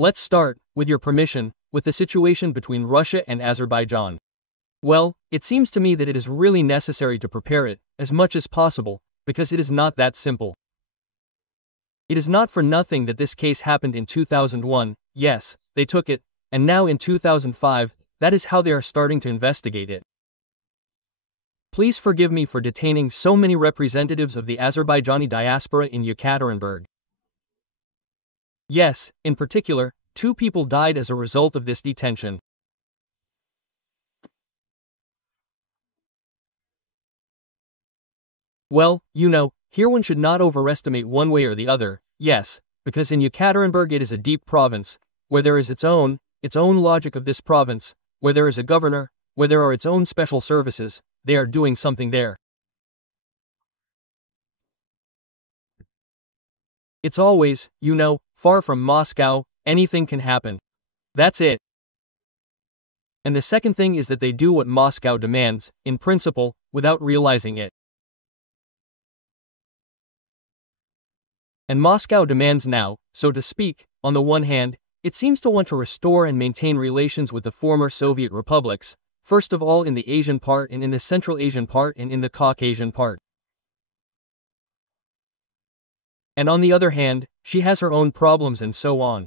Let's start, with your permission, with the situation between Russia and Azerbaijan. Well, it seems to me that it is really necessary to prepare it, as much as possible, because it is not that simple. It is not for nothing that this case happened in 2001, yes, they took it, and now in 2005, that is how they are starting to investigate it. Please forgive me for detaining so many representatives of the Azerbaijani diaspora in Yekaterinburg. Yes, in particular, 2 people died as a result of this detention. Well, here one should not overestimate one way or the other, yes, because in Yekaterinburg it is a deep province, where there is its own logic of this province, where there is a governor, where there are its own special services, they are doing something there. It's always, far from Moscow, anything can happen. That's it. And the second thing is that they do what Moscow demands, in principle, without realizing it. And Moscow demands now, so to speak, on the one hand, it seems to want to restore and maintain relations with the former Soviet republics, first of all in the Asian part and in the Central Asian part and in the Caucasian part. And on the other hand, she has her own problems and so on.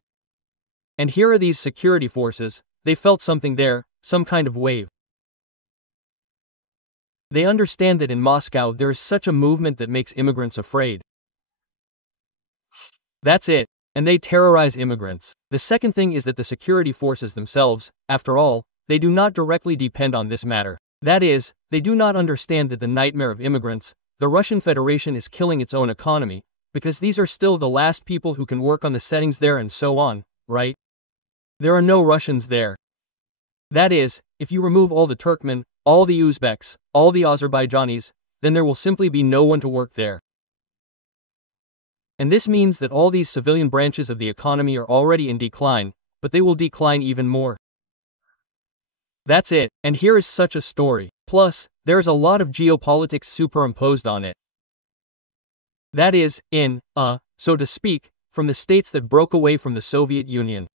And here are these security forces, they felt something there, some kind of wave. They understand that in Moscow there is such a movement that makes immigrants afraid. That's it, and they terrorize immigrants. The second thing is that the security forces themselves, after all, they do not directly depend on this matter. That is, they do not understand that the nightmare of immigrants, the Russian Federation is killing its own economy, because these are still the last people who can work on the settings there and so on, right? There are no Russians there. That is, if you remove all the Turkmen, all the Uzbeks, all the Azerbaijanis, then there will simply be no one to work there. And this means that all these civilian branches of the economy are already in decline, but they will decline even more. That's it, and here is such a story. Plus, there is a lot of geopolitics superimposed on it. That is, so to speak, from the states that broke away from the Soviet Union.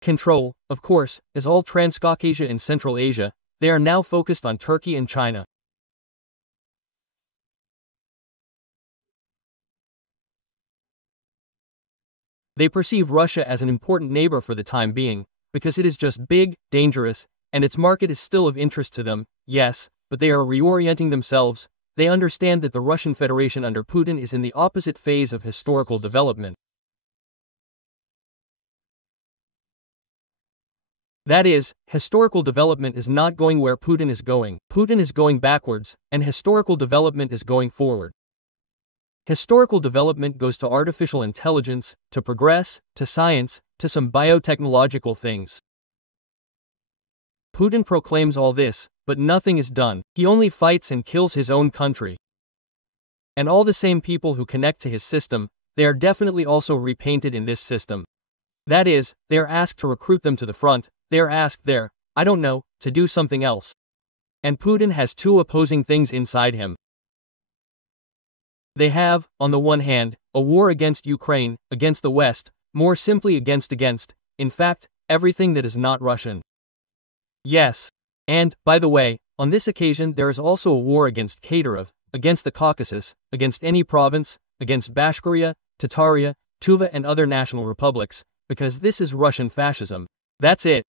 Control, of course, is all Transcaucasia and Central Asia, they are now focused on Turkey and China. They perceive Russia as an important neighbor for the time being, because it is just big, dangerous, and its market is still of interest to them, yes, but they are reorienting themselves, they understand that the Russian Federation under Putin is in the opposite phase of historical development. That is, historical development is not going where Putin is going. Putin is going backwards, and historical development is going forward. Historical development goes to artificial intelligence, to progress, to science, to some biotechnological things. Putin proclaims all this, but nothing is done. He only fights and kills his own country. And all the same people who connect to his system, they are definitely also repainted in this system. That is, they are asked to recruit them to the front, they are asked there, to do something else. And Putin has 2 opposing things inside him. They have, on the one hand, a war against Ukraine, against the West, more simply against, in fact, everything that is not Russian. Yes. And, by the way, on this occasion there is also a war against Kharkiv, against the Caucasus, against any province, against Bashkiria, Tataria, Tuva and other national republics, because this is Russian fascism. That's it.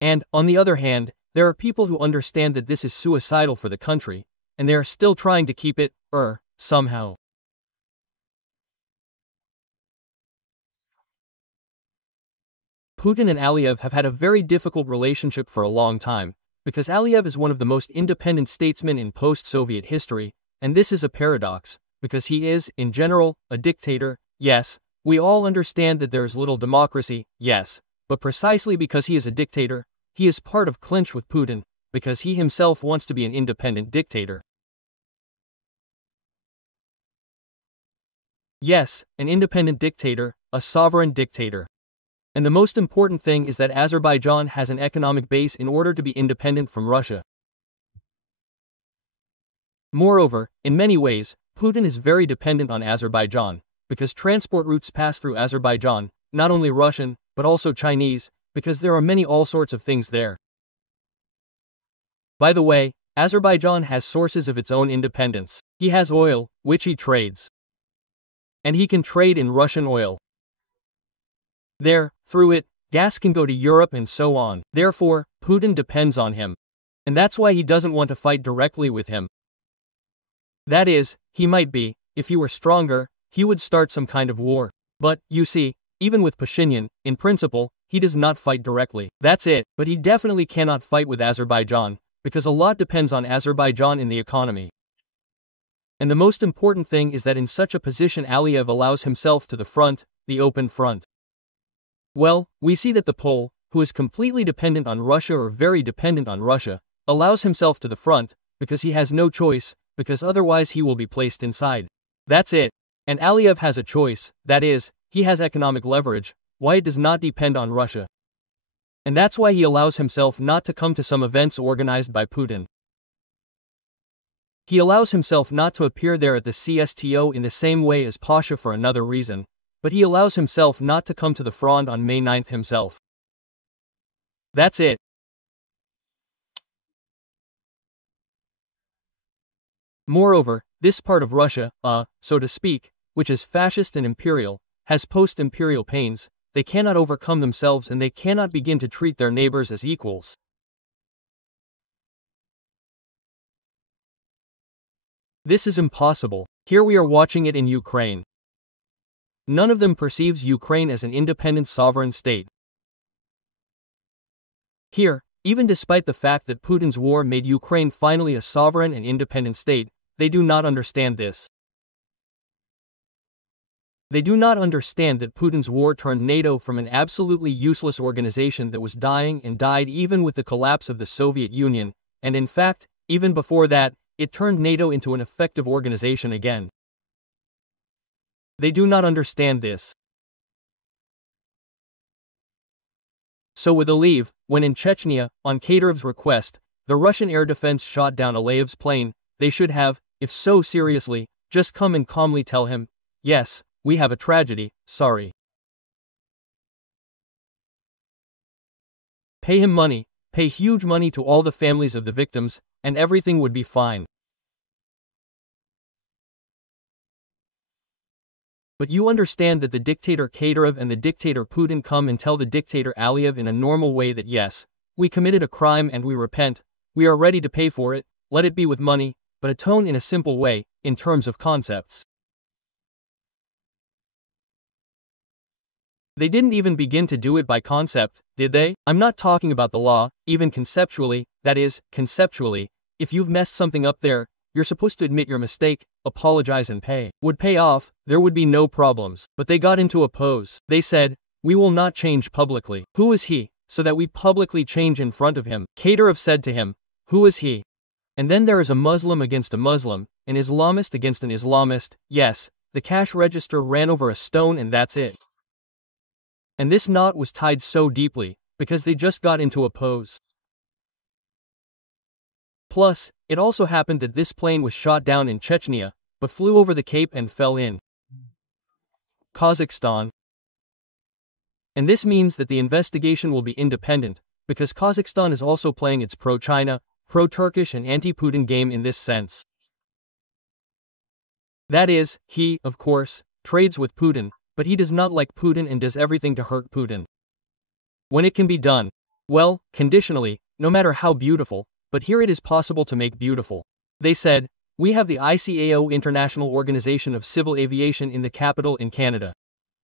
And, on the other hand, there are people who understand that this is suicidal for the country, and they are still trying to keep it, somehow. Putin and Aliyev have had a very difficult relationship for a long time, because Aliyev is one of the most independent statesmen in post-Soviet history, and this is a paradox, because he is, in general, a dictator, yes, we all understand that there is little democracy, yes, but precisely because he is a dictator, he is part of clinch with Putin, because he himself wants to be an independent dictator. Yes, an independent dictator, a sovereign dictator. And the most important thing is that Azerbaijan has an economic base in order to be independent from Russia. Moreover, in many ways, Putin is very dependent on Azerbaijan, because transport routes pass through Azerbaijan, not only Russian, but also Chinese, because there are many all sorts of things there. By the way, Azerbaijan has sources of its own independence. He has oil, which he trades. And he can trade in Russian oil. There, through it, gas can go to Europe and so on. Therefore, Putin depends on him. And that's why he doesn't want to fight directly with him. That is, he might be, if he were stronger, he would start some kind of war. But, you see, even with Pashinyan, in principle, he does not fight directly. That's it, but he definitely cannot fight with Azerbaijan, because a lot depends on Azerbaijan in the economy. And the most important thing is that in such a position Aliyev allows himself to the front, the open front. Well, we see that the Pole, who is completely dependent on Russia or very dependent on Russia, allows himself to the front, because he has no choice, because otherwise he will be placed inside. That's it. And Aliyev has a choice, that is, he has economic leverage, why it does not depend on Russia. And that's why he allows himself not to come to some events organized by Putin. He allows himself not to appear there at the CSTO in the same way as Pasha for another reason, but he allows himself not to come to the front on May 9th himself. That's it. Moreover, this part of Russia, so to speak, which is fascist and imperial, has post-imperial pains, they cannot overcome themselves and they cannot begin to treat their neighbors as equals. This is impossible. Here we are watching it in Ukraine. None of them perceives Ukraine as an independent sovereign state. Here, even despite the fact that Putin's war made Ukraine finally a sovereign and independent state, they do not understand this. They do not understand that Putin's war turned NATO from an absolutely useless organization that was dying and died even with the collapse of the Soviet Union, and in fact, even before that, it turned NATO into an effective organization again. They do not understand this. So with Aliyev, when in Chechnya, on Kadyrov's request, the Russian air defense shot down Aliyev's plane, they should have, if so seriously, just come and calmly tell him, yes, we have a tragedy, sorry. Pay him money, pay huge money to all the families of the victims, and everything would be fine. But you understand that the dictator Kadyrov and the dictator Putin come and tell the dictator Aliyev in a normal way that yes, we committed a crime and we repent, we are ready to pay for it, let it be with money, but atone in a simple way, in terms of concepts. They didn't even begin to do it by concept, did they? I'm not talking about the law, even conceptually, that is, conceptually, if you've messed something up there, you're supposed to admit your mistake, apologize and pay. Would pay off, there would be no problems. But they got into a pose. They said, we will not change publicly. Who is he, so that we publicly change in front of him? Kadyrov said to him, who is he? And then there is a Muslim against a Muslim, an Islamist against an Islamist, yes, the cash register ran over a stone and that's it. And this knot was tied so deeply, because they just got into a pose. Plus, it also happened that this plane was shot down in Chechnya, but flew over the Cape and fell in Kazakhstan. And this means that the investigation will be independent, because Kazakhstan is also playing its pro-China, pro-Turkish and anti-Putin game in this sense. That is, he, of course, trades with Putin, but he does not like Putin and does everything to hurt Putin. When it can be done, well, conditionally, no matter how beautiful, but here it is possible to make beautiful. They said, we have the ICAO International Organization of Civil Aviation in the capital in Canada.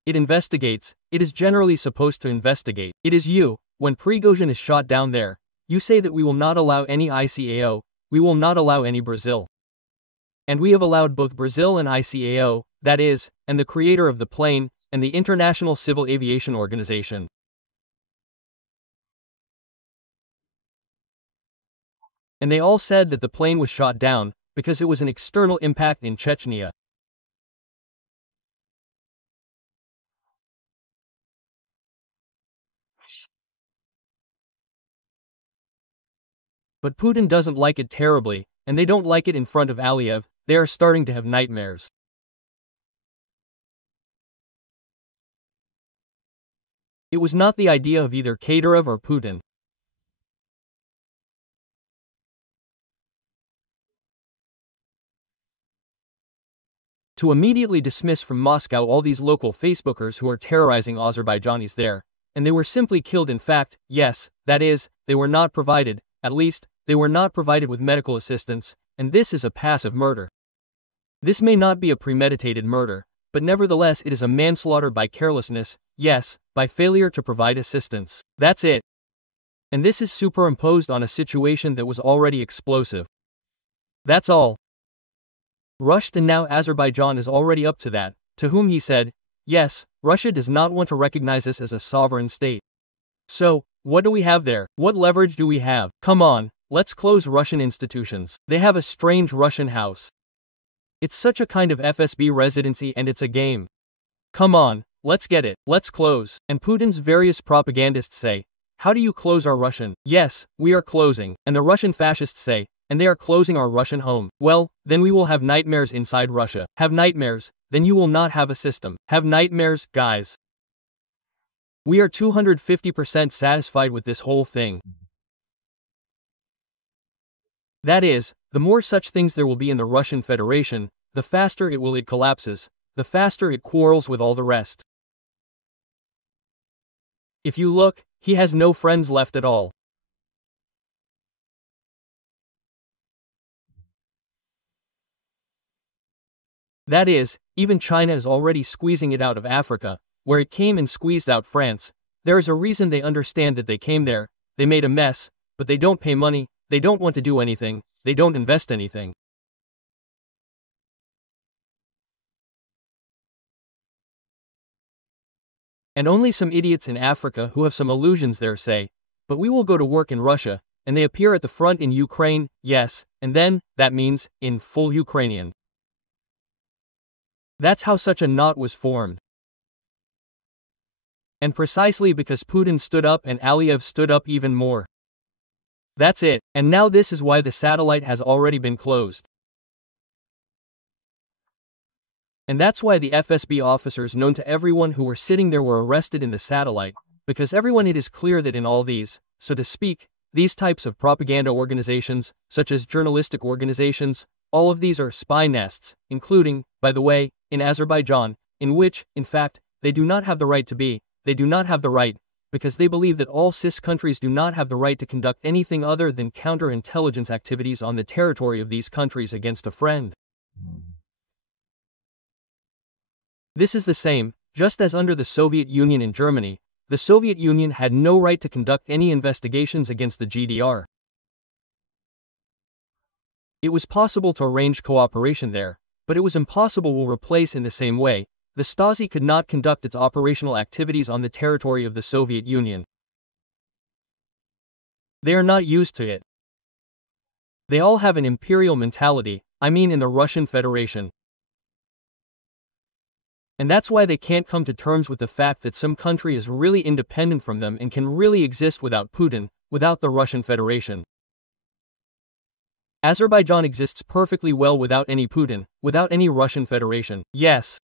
It investigates, it is generally supposed to investigate. It is you, when Prigozhin is shot down there, you say that we will not allow any ICAO, we will not allow any Brazil. And we have allowed both Brazil and ICAO, that is, and the creator of the plane, and the International Civil Aviation Organization. And they all said that the plane was shot down, because it was an external impact in Chechnya. But Putin doesn't like it terribly, and they don't like it in front of Aliyev. They are starting to have nightmares. It was not the idea of either Kadyrov or Putin. To immediately dismiss from Moscow all these local Facebookers who are terrorizing Azerbaijanis there, and they were simply killed. In fact, yes, that is, they were not provided, at least, they were not provided with medical assistance, and this is a passive murder. This may not be a premeditated murder, but nevertheless it is a manslaughter by carelessness, yes, by failure to provide assistance. That's it. And this is superimposed on a situation that was already explosive. That's all. Rushed, and now Azerbaijan is already up to that, to whom he said, yes, Russia does not want to recognize us as a sovereign state. So, what do we have there? What leverage do we have? Come on, let's close Russian institutions. They have a strange Russian house. It's such a kind of FSB residency, and it's a game. Come on, let's get it, let's close. And Putin's various propagandists say, how do you close our Russian? Yes, we are closing. And the Russian fascists say, and they are closing our Russian home. Well, then we will have nightmares inside Russia. Have nightmares, then you will not have a system. Have nightmares, guys. We are 250% satisfied with this whole thing. That is, the more such things there will be in the Russian Federation, the faster it collapses, the faster it quarrels with all the rest. If you look, he has no friends left at all. That is, even China is already squeezing it out of Africa, where it came and squeezed out France. There is a reason. They understand that they came there, they made a mess, but they don't pay money, they don't want to do anything, they don't invest anything. And only some idiots in Africa who have some illusions there say, but we will go to work in Russia, and they appear at the front in Ukraine, yes, and then, that means, in full Ukrainian. That's how such a knot was formed. And precisely because Putin stood up and Aliyev stood up even more. That's it, and now this is why the satellite has already been closed. And that's why the FSB officers known to everyone who were sitting there were arrested in the satellite, because everyone, it is clear that in all these, so to speak, these types of propaganda organizations, such as journalistic organizations, all of these are spy nests, including, by the way, in Azerbaijan, in which, in fact, they do not have the right to be, they do not have the right, because they believe that all CIS countries do not have the right to conduct anything other than counterintelligence activities on the territory of these countries against a friend. This is the same, just as under the Soviet Union in Germany, the Soviet Union had no right to conduct any investigations against the GDR. It was possible to arrange cooperation there, but it was impossible to replace in the same way. The Stasi could not conduct its operational activities on the territory of the Soviet Union. They are not used to it. They all have an imperial mentality, I mean in the Russian Federation. And that's why they can't come to terms with the fact that some country is really independent from them and can really exist without Putin, without the Russian Federation. Azerbaijan exists perfectly well without any Putin, without any Russian Federation. Yes.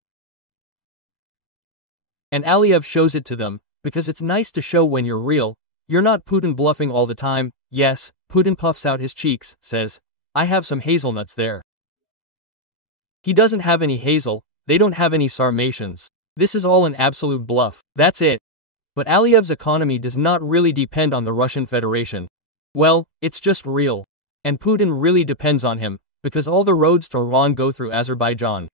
And Aliyev shows it to them, because it's nice to show when you're real. You're not Putin bluffing all the time. Yes, Putin puffs out his cheeks, says, I have some hazelnuts there. He doesn't have any hazel, they don't have any Sarmatians. This is all an absolute bluff. That's it. But Aliyev's economy does not really depend on the Russian Federation. Well, it's just real. And Putin really depends on him, because all the roads to Iran go through Azerbaijan.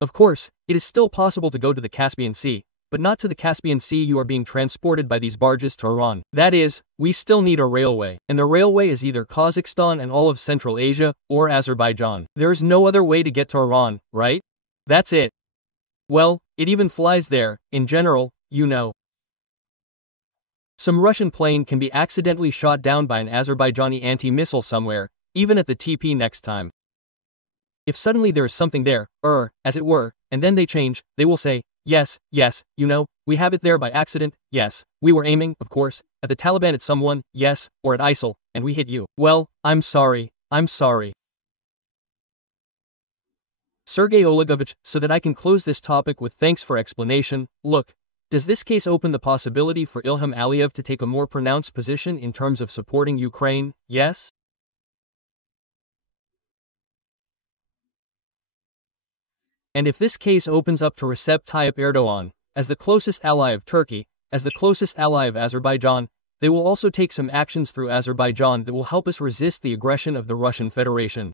Of course, it is still possible to go to the Caspian Sea, but not to the Caspian Sea. You are being transported by these barges to Iran. That is, we still need a railway, and the railway is either Kazakhstan and all of Central Asia, or Azerbaijan. There is no other way to get to Iran, right? That's it. Well, it even flies there, in general, you know. Some Russian plane can be accidentally shot down by an Azerbaijani anti-missile somewhere, even at the TP next time. If suddenly there is something there, as it were, and then they change, they will say, yes, you know, we have it there by accident, yes, we were aiming, of course, at the Taliban, at someone, yes, or at ISIL, and we hit you. Well, I'm sorry. Sergey Olegovich, so that I can close this topic with thanks for explanation. Look, does this case open the possibility for Ilham Aliyev to take a more pronounced position in terms of supporting Ukraine? Yes? And if this case opens up to Recep Tayyip Erdogan, as the closest ally of Turkey, as the closest ally of Azerbaijan, they will also take some actions through Azerbaijan that will help us resist the aggression of the Russian Federation.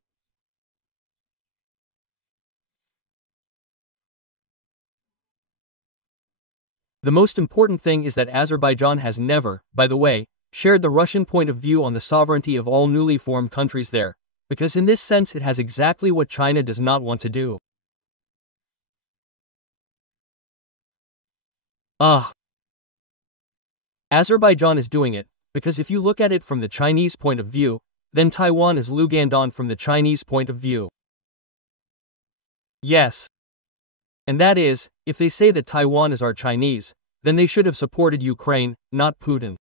The most important thing is that Azerbaijan has never, by the way, shared the Russian point of view on the sovereignty of all newly formed countries there, because in this sense it has exactly what China does not want to do. Azerbaijan is doing it, because if you look at it from the Chinese point of view, then Taiwan is Lugandan from the Chinese point of view. Yes. And that is, if they say that Taiwan is our Chinese, then they should have supported Ukraine, not Putin.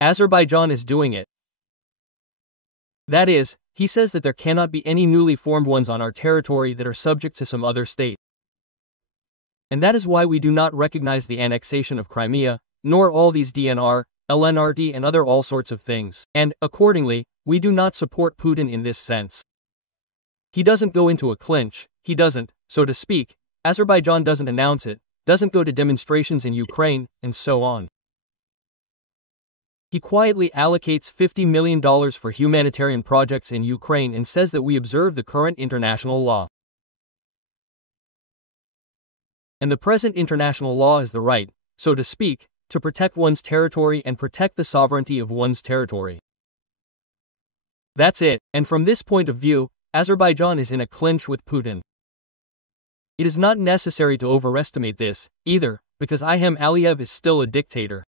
Azerbaijan is doing it. That is, he says that there cannot be any newly formed ones on our territory that are subject to some other state. And that is why we do not recognize the annexation of Crimea, nor all these DNR, LNRT and other all sorts of things. And, accordingly, we do not support Putin in this sense. He doesn't go into a clinch, he doesn't, so to speak, Azerbaijan doesn't announce it, doesn't go to demonstrations in Ukraine, and so on. He quietly allocates $50 million for humanitarian projects in Ukraine and says that we observe the current international law. And the present international law is the right, so to speak, to protect one's territory and protect the sovereignty of one's territory. That's it, and from this point of view, Azerbaijan is in a clinch with Putin. It is not necessary to overestimate this, either, because Ilham Aliyev is still a dictator.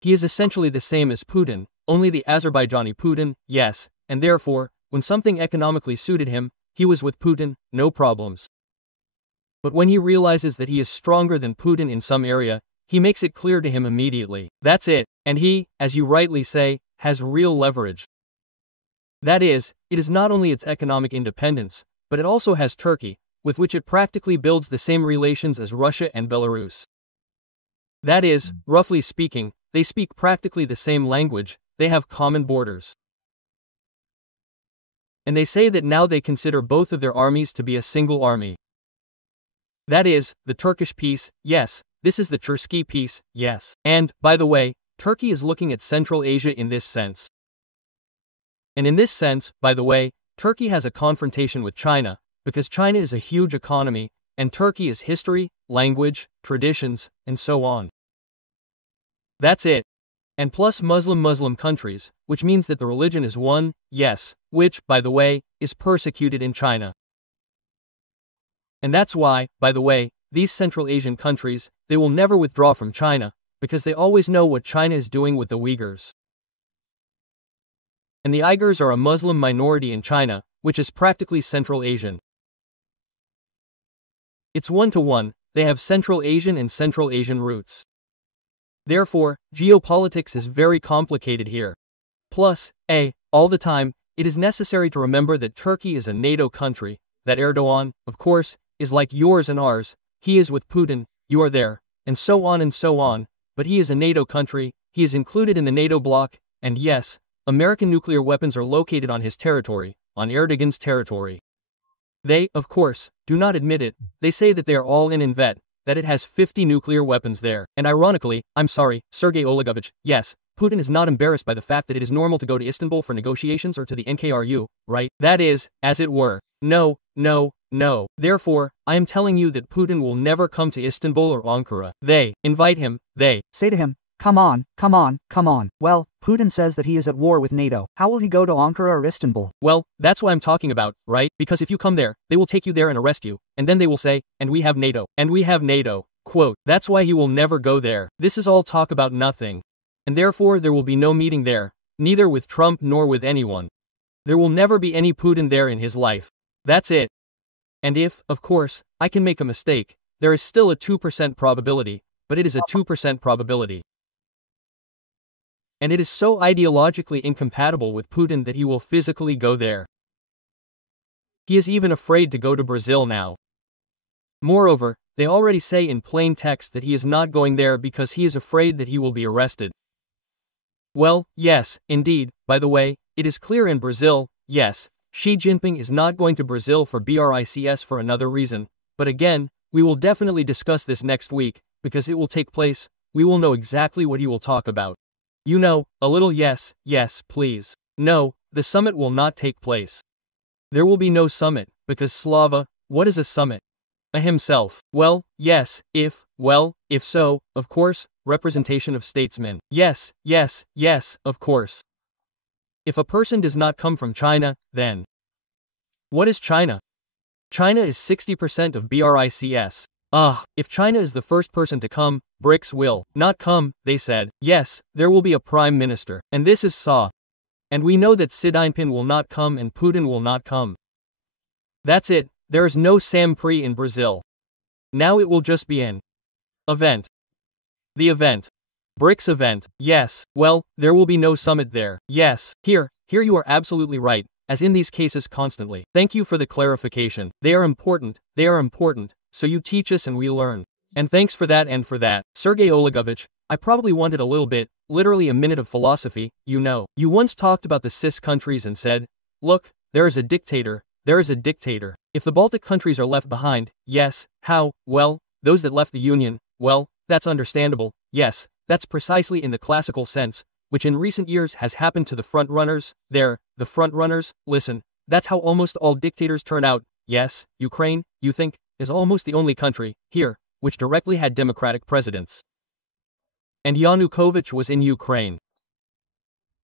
He is essentially the same as Putin, only the Azerbaijani Putin, yes, and therefore, when something economically suited him, he was with Putin, no problems. But when he realizes that he is stronger than Putin in some area, he makes it clear to him immediately. That's it, and he, as you rightly say, has real leverage. That is, it is not only its economic independence, but it also has Turkey, with which it practically builds the same relations as Russia and Belarus. That is, roughly speaking, they speak practically the same language, they have common borders. And they say that now they consider both of their armies to be a single army. That is, the Turkish peace, yes, this is the Cherski peace, yes. And, by the way, Turkey is looking at Central Asia in this sense. And in this sense, by the way, Turkey has a confrontation with China, because China is a huge economy, and Turkey is history, language, traditions, and so on. That's it. And plus Muslim countries, which means that the religion is one, yes, which, by the way, is persecuted in China. And that's why, by the way, these Central Asian countries, they will never withdraw from China, because they always know what China is doing with the Uyghurs. And the Uyghurs are a Muslim minority in China, which is practically Central Asian. It's 1-to-1, they have Central Asian and Central Asian roots. Therefore, geopolitics is very complicated here. Plus, all the time, it is necessary to remember that Turkey is a NATO country, that Erdogan, of course, is like yours and ours, he is with Putin, you are there, and so on, but he is a NATO country, he is included in the NATO bloc, and yes, American nuclear weapons are located on his territory, on Erdogan's territory. They, of course, do not admit it, they say that they are all in vet, that it has 50 nuclear weapons there. And ironically, I'm sorry, Sergey Olegovich, yes, Putin is not embarrassed by the fact that it is normal to go to Istanbul for negotiations or to the NKRU, right? That is, as it were. No. Therefore, I am telling you that Putin will never come to Istanbul or Ankara. They invite him, they say to him, come on. Well, Putin says that he is at war with NATO. How will he go to Ankara or Istanbul? Well, that's what I'm talking about, right? Because if you come there, they will take you there and arrest you, and then they will say, and we have NATO. Quote, that's why he will never go there. This is all talk about nothing. And therefore there will be no meeting there, neither with Trump nor with anyone. There will never be any Putin there in his life. That's it. And if, of course, I can make a mistake, there is still a 2% probability, but it is a 2% probability. And it is so ideologically incompatible with Putin that he will physically go there. He is even afraid to go to Brazil now. Moreover, they already say in plain text that he is not going there because he is afraid that he will be arrested. Well, yes, indeed, by the way, it is clear in Brazil, yes, Xi Jinping is not going to Brazil for BRICS for another reason, but again, we will definitely discuss this next week, because it will take place, we will know exactly what he will talk about. You know, a little yes, yes, please. No, the summit will not take place. There will be no summit, because Slava, what is a summit? Himself. Well, yes, if so, of course, representation of statesmen. Yes, yes, yes, of course. If a person does not come from China, then what is China? China is 60% of BRICS. If China is the first person to come, BRICS will not come, they said. Yes, there will be a prime minister, and this is Sa. And we know that Xi Jinping will not come and Putin will not come. That's it, there is no Sampri in Brazil. Now it will just be an event. The event. BRICS event, yes, well, there will be no summit there. Yes, here you are absolutely right, as in these cases constantly. Thank you for the clarification. They are important, so you teach us and we learn. And thanks for that and for that. Sergey Olegovich, I probably wanted a little bit, literally a minute of philosophy, you know. You once talked about the CIS countries and said, look, there is a dictator. If the Baltic countries are left behind, yes, how, well, those that left the Union, well, that's understandable, yes, that's precisely in the classical sense, which in recent years has happened to the front-runners, the front-runners, listen, that's how almost all dictators turn out, yes, Ukraine, you think, is almost the only country, here, which directly had democratic presidents. And Yanukovych was in Ukraine.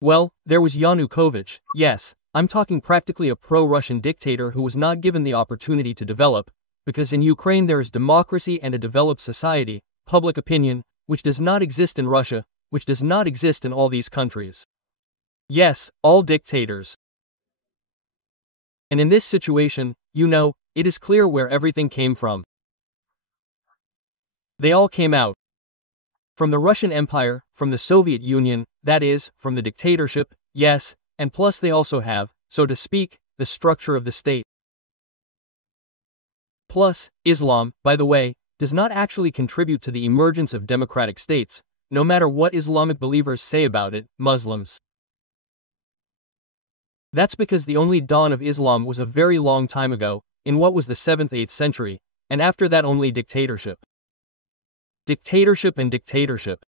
Well, there was Yanukovych, yes, I'm talking practically a pro-Russian dictator who was not given the opportunity to develop, because in Ukraine there is democracy and a developed society, public opinion, which does not exist in Russia, which does not exist in all these countries. Yes, all dictators. And in this situation, you know, it is clear where everything came from. They all came out from the Russian Empire, from the Soviet Union, that is, from the dictatorship, yes, and plus they also have, so to speak, the structure of the state. Plus, Islam, by the way, does not actually contribute to the emergence of democratic states, no matter what Islamic believers say about it, Muslims. That's because the only dawn of Islam was a very long time ago, in what was the 7th-8th century, and after that only dictatorship. Dictatorship and dictatorship.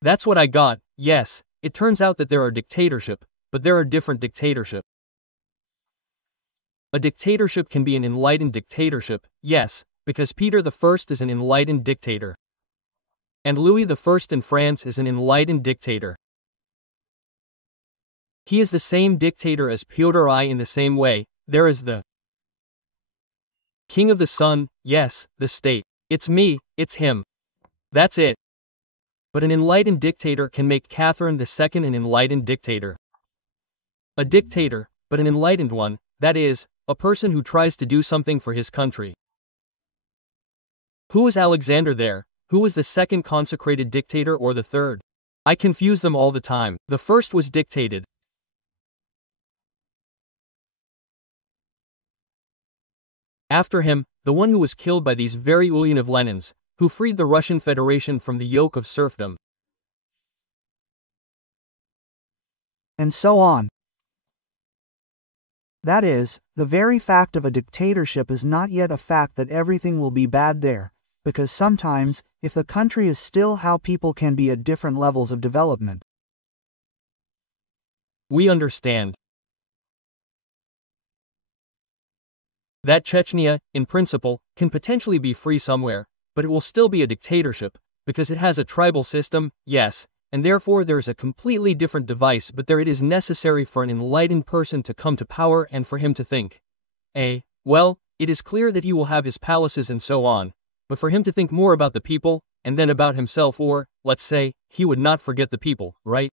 That's what I got, yes, it turns out that there are dictatorship, but there are different dictatorship. A dictatorship can be an enlightened dictatorship, yes, because Peter I is an enlightened dictator. And Louis I in France is an enlightened dictator. He is the same dictator as Pyotr I in the same way, there is the king of the sun, yes, the state. It's me, it's him. That's it. But an enlightened dictator can make Catherine II an enlightened dictator. A dictator, but an enlightened one, that is, a person who tries to do something for his country. Who was Alexander there? Who was the second consecrated dictator or the third? I confuse them all the time. The first was dictated. After him, the one who was killed by these very Ulyanov Lenins, who freed the Russian Federation from the yoke of serfdom. And so on. That is, the very fact of a dictatorship is not yet a fact that everything will be bad there, because sometimes, if the country is still how people can be at different levels of development. We understand that Chechnya, in principle, can potentially be free somewhere, but it will still be a dictatorship, because it has a tribal system, yes, and therefore there is a completely different device, but there it is necessary for an enlightened person to come to power and for him to think. Well, it is clear that he will have his palaces and so on, but for him to think more about the people, and then about himself, or, let's say, he would not forget the people, right?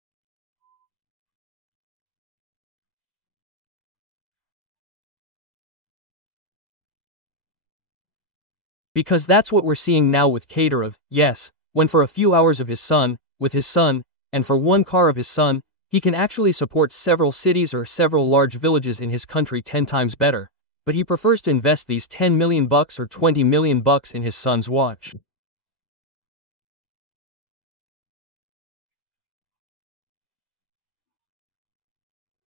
Because that's what we're seeing now with Kadyrov, yes, when for a few hours of with his son, and for one car of his son, he can actually support several cities or several large villages in his country 10 times better, but he prefers to invest these $10 million or $20 million in his son's watch.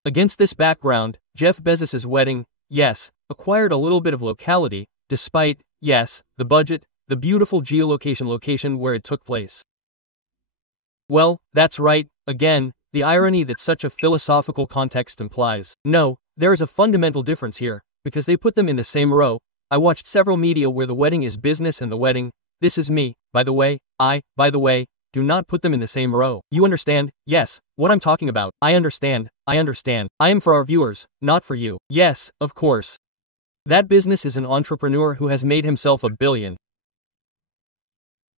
Against this background, Jeff Bezos's wedding, yes, acquired a little bit of locality, despite, yes, the budget, the beautiful location where it took place. Well, that's right, again, the irony that such a philosophical context implies. No, there is a fundamental difference here, because they put them in the same row. I watched several media where the wedding is business and the wedding, this is me, by the way, do not put them in the same row. You understand? Yes, what I'm talking about. I understand. I am for our viewers, not for you. Yes, of course. That business is an entrepreneur who has made himself $1 billion.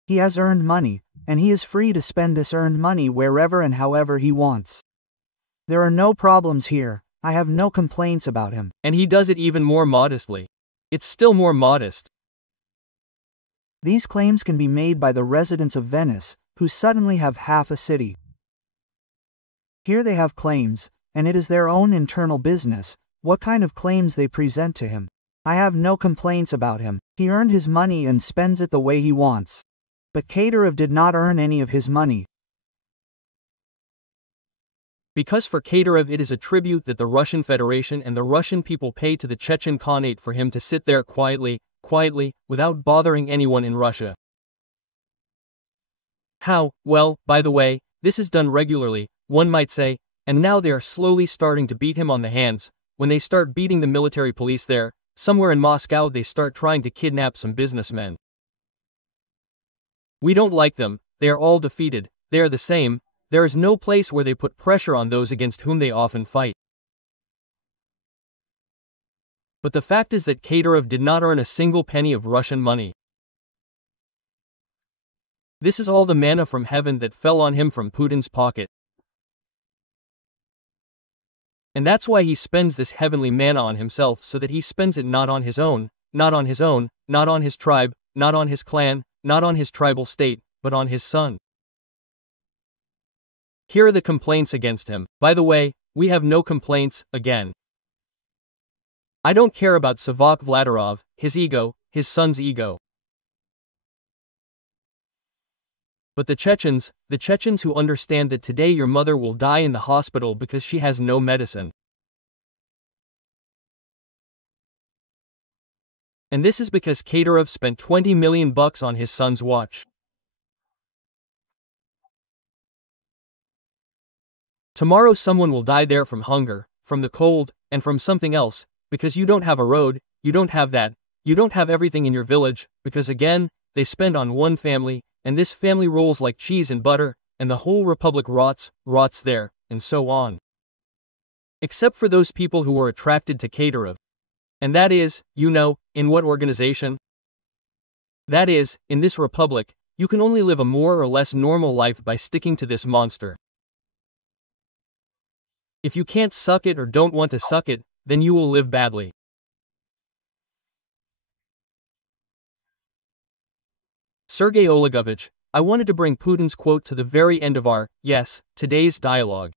He has earned money, and he is free to spend this earned money wherever and however he wants. There are no problems here, I have no complaints about him. And he does it even more modestly. It's still more modest. These claims can be made by the residents of Venice, who suddenly have half a city. Here they have claims, and it is their own internal business, what kind of claims they present to him. I have no complaints about him, he earned his money and spends it the way he wants. But Kadyrov did not earn any of his money. Because for Kadyrov it is a tribute that the Russian Federation and the Russian people pay to the Chechen Khanate for him to sit there quietly, without bothering anyone in Russia. How? Well, by the way, this is done regularly, one might say, and now they are slowly starting to beat him on the hands. When they start beating the military police there, somewhere in Moscow they start trying to kidnap some businessmen. We don't like them, they are all defeated, they are the same, there is no place where they put pressure on those against whom they often fight. But the fact is that Kadyrov did not earn a single penny of Russian money. This is all the manna from heaven that fell on him from Putin's pocket. And that's why he spends this heavenly manna on himself, so that he spends it not on his own, not on his tribe, not on his clan, not on his tribal state, but on his son. Here are the complaints against him. By the way, we have no complaints, again. I don't care about Savak Vladimir, his ego, his son's ego. But the Chechens who understand that today your mother will die in the hospital because she has no medicine. And this is because Kadyrov spent $20 million on his son's watch. Tomorrow someone will die there from hunger, from the cold, and from something else, because you don't have a road, you don't have that, you don't have everything in your village, because again, they spend on one family, and this family rolls like cheese and butter, and the whole republic rots there, and so on. Except for those people who were attracted to Kadyrov. And that is, in what organization? That is, in this republic, you can only live a more or less normal life by sticking to this monster. If you can't suck it or don't want to suck it, then you will live badly. Sergey Olegovich, I wanted to bring Putin's quote to the very end of our, today's dialogue.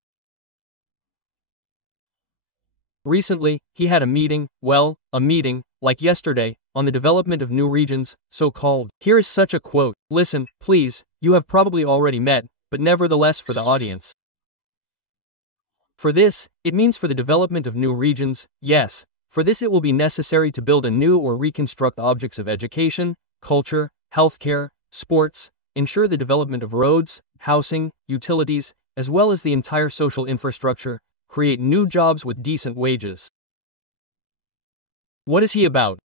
Recently, he had a meeting, like yesterday, on the development of new regions, so-called. Here is such a quote. Listen, please, you have probably already met, but nevertheless for the audience. For this, it means for the development of new regions, yes, for this it will be necessary to build anew or reconstruct objects of education, culture, healthcare, sports, ensure the development of roads, housing, utilities, as well as the entire social infrastructure, create new jobs with decent wages. What is he about?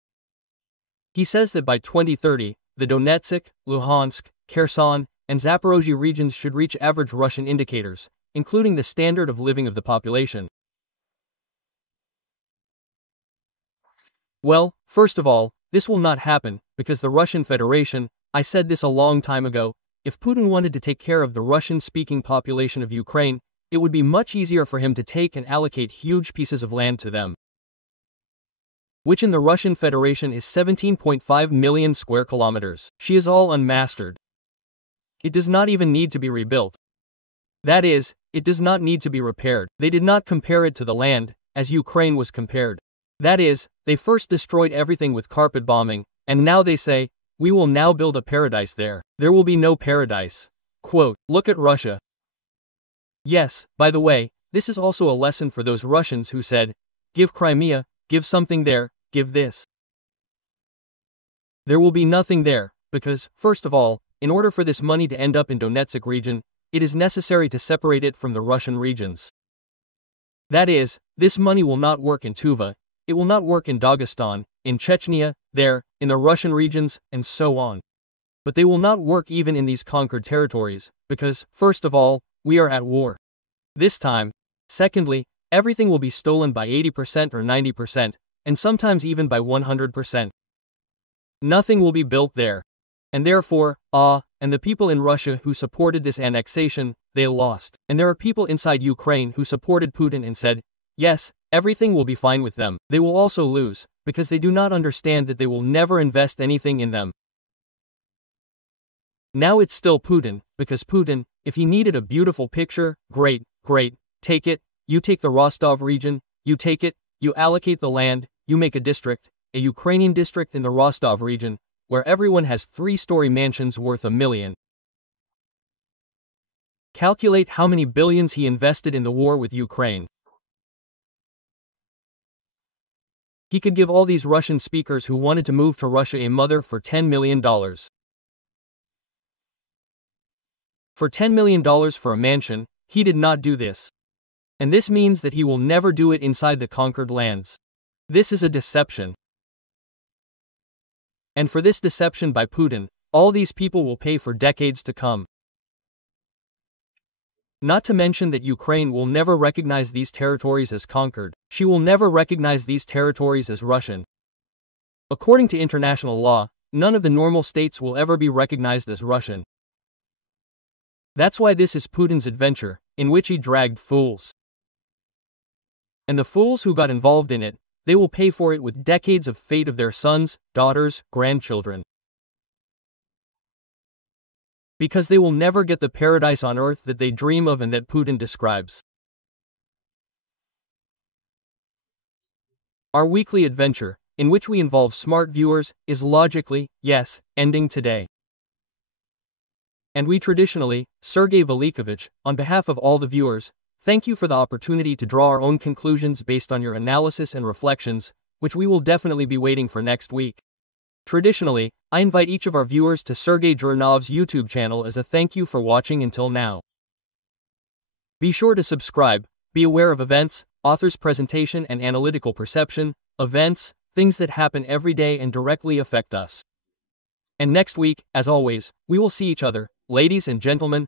He says that by 2030, the Donetsk, Luhansk, Kherson, and Zaporozhye regions should reach average Russian indicators, including the standard of living of the population. Well, first of all, this will not happen, because the Russian Federation, I said this a long time ago, if Putin wanted to take care of the Russian-speaking population of Ukraine, it would be much easier for him to take and allocate huge pieces of land to them, which in the Russian Federation is 17.5 million square kilometers. She is all unmastered. It does not even need to be rebuilt. That is, it does not need to be repaired. They did not compare it to the land, as Ukraine was compared. That is, they first destroyed everything with carpet bombing, and now they say, we will now build a paradise there. There will be no paradise. Quote, look at Russia. Yes, by the way, this is also a lesson for those Russians who said, give Crimea, give something there, give this. There will be nothing there, because, first of all, in order for this money to end up in Donetsk region, it is necessary to separate it from the Russian regions. That is, this money will not work in Tuva, it will not work in Dagestan, in Chechnya, there, in the Russian regions, and so on. But they will not work even in these conquered territories, because, first of all, we are at war. This time. Secondly, everything will be stolen by 80% or 90%, and sometimes even by 100%. Nothing will be built there. And therefore, and the people in Russia who supported this annexation, they lost. And there are people inside Ukraine who supported Putin and said, yes, everything will be fine with them. They will also lose, because they do not understand that they will never invest anything in them. Now it's still Putin, because Putin, if he needed a beautiful picture, great, take it, you take the Rostov region, you take it, you allocate the land, you make a district, a Ukrainian district in the Rostov region, where everyone has 3-story mansions worth $1 million. Calculate how many billions he invested in the war with Ukraine. He could give all these Russian speakers who wanted to move to Russia a mother for $10 million. For $10 million for a mansion, he did not do this. And this means that he will never do it inside the conquered lands. This is a deception. And for this deception by Putin, all these people will pay for decades to come. Not to mention that Ukraine will never recognize these territories as conquered. She will never recognize these territories as Russian. According to international law, none of the normal states will ever be recognized as Russian. That's why this is Putin's adventure, in which he dragged fools. And the fools who got involved in it, they will pay for it with decades of fate of their sons, daughters, grandchildren. Because they will never get the paradise on earth that they dream of and that Putin describes. Our weekly adventure, in which we involve smart viewers, is logically, yes, ending today. And we traditionally, Sergey Velikovich, on behalf of all the viewers, thank you for the opportunity to draw our own conclusions based on your analysis and reflections, which we will definitely be waiting for next week. Traditionally, I invite each of our viewers to Sergey Zhirnov's YouTube channel as a thank you for watching until now. Be sure to subscribe, be aware of events, author's presentation and analytical perception, events, things that happen every day and directly affect us. And next week, as always, we will see each other, ladies, gentlemen,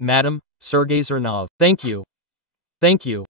madam, Sergey Zhirnov. Thank you. Thank you.